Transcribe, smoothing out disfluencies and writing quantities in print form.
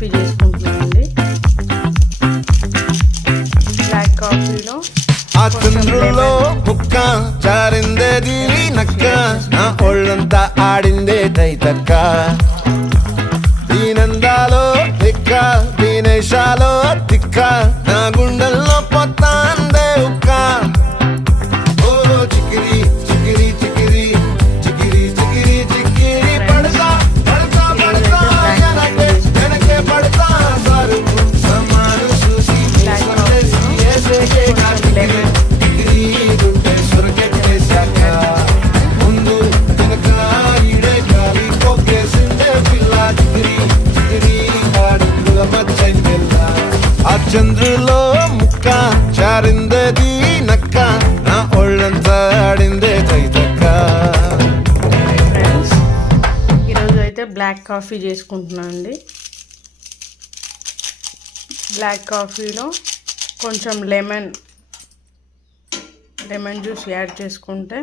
Coffee చేసుకుంటున్నానండి. Black కాఫీలో ఆ చంద్రుల్లో ముక్క జారిందేది నక్క, నా ఒళ్ళంతా ఆడిందే తైతక్క. దీనందాలో తిక్క, దీనేశాలో తిక్క, నా గుండెల్లో పొత్తాందే ఉక్క. ఓ చికిరి చికిరి చికిరి చికిరి చికిరి చికిరి పడతా పడతా పడతా వెనకే వెనకే పడతా సారు సమాను చూసి ఏసేకే కాకిరి చికిరి దుంటే సురకెట్టేశాక ముందు వెనక ఈడే గాలి కొక్కేసిందే పిల్ల. చికిరి చికిరి ఆడుకుల మచ్చైన పిల్ల. ఆ చంద్రులో ముక్క జారిందేది నక్క, నా ఒళ్ళంతా ఆడిందే తైతక్క. ఫ్రెండ్స్, ఈరోజు అయితే బ్లాక్ కాఫీ చేసుకుంటున్నాను అండి. బ్లాక్ కాఫీలో కొంచెం లెమన్ జ్యూస్ యాడ్ చేసుకుంటే